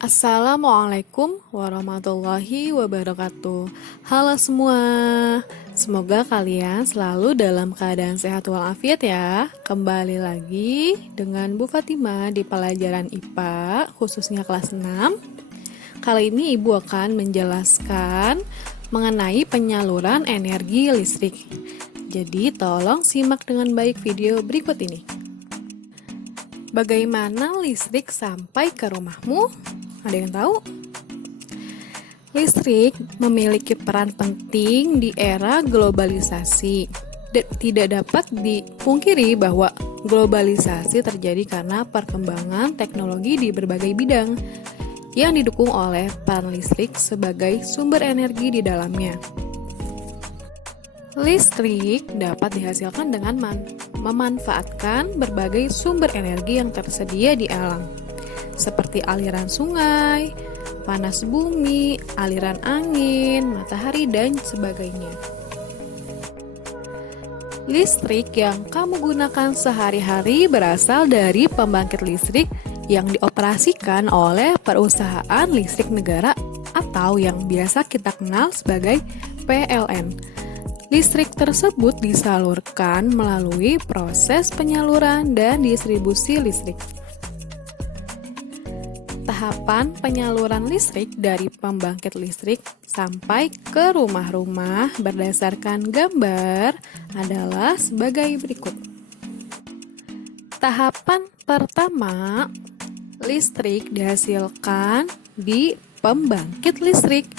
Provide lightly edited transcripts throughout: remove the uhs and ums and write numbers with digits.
Assalamualaikum warahmatullahi wabarakatuh. Halo semua, semoga kalian selalu dalam keadaan sehat walafiat ya. Kembali lagi dengan Bu Fatima di pelajaran IPA, khususnya kelas 6. Kali ini Ibu akan menjelaskan mengenai penyaluran energi listrik. Jadi tolong simak dengan baik video berikut ini. Bagaimana listrik sampai ke rumahmu? Ada yang tahu? Listrik memiliki peran penting di era globalisasi. Tidak dapat dipungkiri bahwa globalisasi terjadi karena perkembangan teknologi di berbagai bidang yang didukung oleh peran listrik sebagai sumber energi di dalamnya. Listrik dapat dihasilkan dengan memanfaatkan berbagai sumber energi yang tersedia di alam, seperti aliran sungai, panas bumi, aliran angin, matahari, dan sebagainya. Listrik yang kamu gunakan sehari-hari berasal dari pembangkit listrik yang dioperasikan oleh perusahaan listrik negara atau yang biasa kita kenal sebagai PLN. Listrik tersebut disalurkan melalui proses penyaluran dan distribusi listrik. Tahapan penyaluran listrik dari pembangkit listrik sampai ke rumah-rumah berdasarkan gambar adalah sebagai berikut. Tahapan pertama, listrik dihasilkan di pembangkit listrik.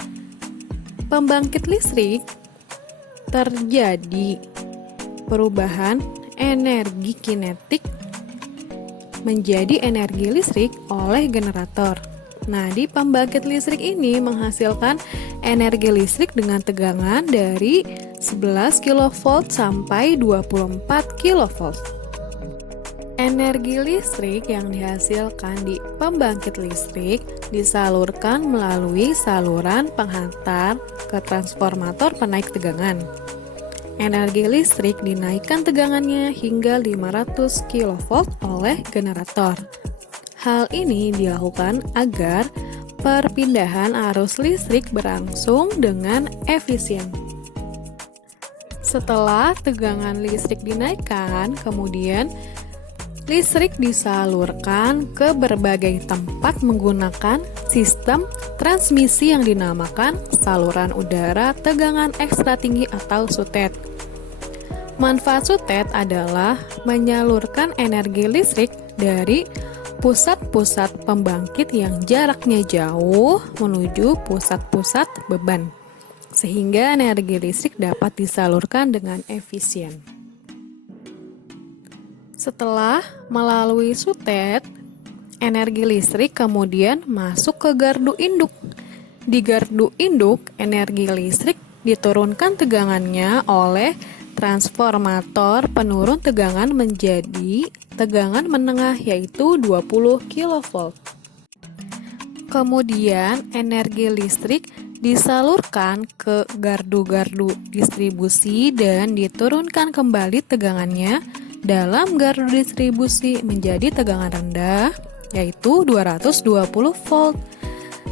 Pembangkit listrik terjadi perubahan energi kinetik menjadi energi listrik oleh generator. Nah, di pembangkit listrik ini menghasilkan energi listrik dengan tegangan dari 11 kV sampai 24 kV. Energi listrik yang dihasilkan di pembangkit listrik disalurkan melalui saluran penghantar ke transformator penaik tegangan. Energi listrik dinaikkan tegangannya hingga 500 kV oleh generator. Hal ini dilakukan agar perpindahan arus listrik berlangsung dengan efisien. Setelah tegangan listrik dinaikkan, kemudian listrik disalurkan ke berbagai tempat menggunakan sistem transmisi yang dinamakan saluran udara tegangan ekstra tinggi atau SUTET. Manfaat SUTET adalah menyalurkan energi listrik dari pusat-pusat pembangkit yang jaraknya jauh menuju pusat-pusat beban, sehingga energi listrik dapat disalurkan dengan efisien. Setelah melalui SUTET, energi listrik kemudian masuk ke gardu induk. Di gardu induk, energi listrik diturunkan tegangannya oleh transformator penurun tegangan menjadi tegangan menengah yaitu 20 kV. Kemudian energi listrik disalurkan ke gardu-gardu distribusi dan diturunkan kembali tegangannya dalam gardu distribusi menjadi tegangan rendah yaitu 220 volt.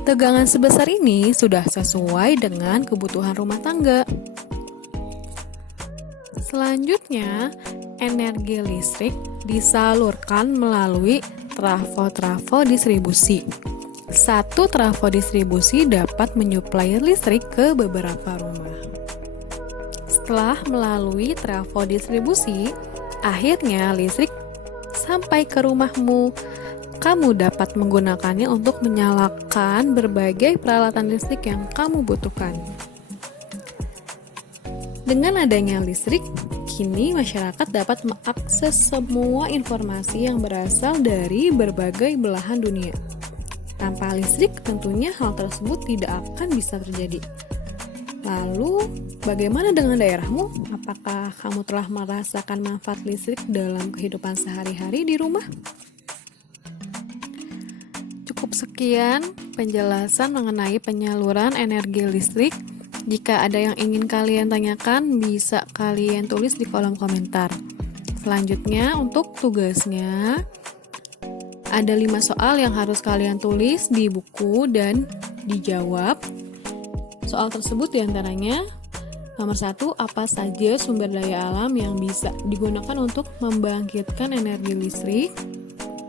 Tegangan sebesar ini sudah sesuai dengan kebutuhan rumah tangga. Selanjutnya, energi listrik disalurkan melalui trafo-trafo distribusi. Satu trafo distribusi dapat menyuplai listrik ke beberapa rumah. Setelah melalui trafo distribusi, akhirnya listrik sampai ke rumahmu. Kamu dapat menggunakannya untuk menyalakan berbagai peralatan listrik yang kamu butuhkan. Dengan adanya listrik, kini masyarakat dapat mengakses semua informasi yang berasal dari berbagai belahan dunia. Tanpa listrik, tentunya hal tersebut tidak akan bisa terjadi. Lalu, bagaimana dengan daerahmu? Apakah kamu telah merasakan manfaat listrik dalam kehidupan sehari-hari di rumah? Cukup sekian penjelasan mengenai penyaluran energi listrik. Jika ada yang ingin kalian tanyakan, bisa kalian tulis di kolom komentar. Selanjutnya, untuk tugasnya, Ada 5 soal yang harus kalian tulis di buku dan dijawab. Soal tersebut diantaranya, nomor 1, apa saja sumber daya alam yang bisa digunakan untuk membangkitkan energi listrik?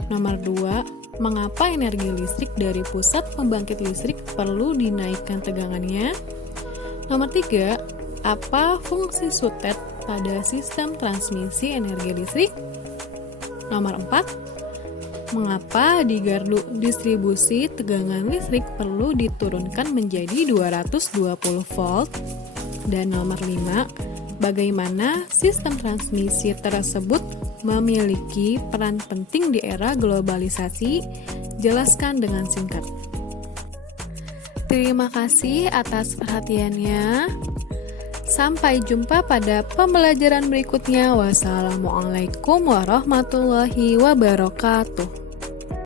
Nomor 2, mengapa energi listrik dari pusat pembangkit listrik perlu dinaikkan tegangannya? Nomor 3, apa fungsi sutet pada sistem transmisi energi listrik? Nomor 4, mengapa di gardu distribusi tegangan listrik perlu diturunkan menjadi 220 volt? Dan nomor 5, bagaimana sistem transmisi tersebut memiliki peran penting di era globalisasi? Jelaskan dengan singkat. Terima kasih atas perhatiannya. Sampai jumpa pada pembelajaran berikutnya. Wassalamualaikum warahmatullahi wabarakatuh.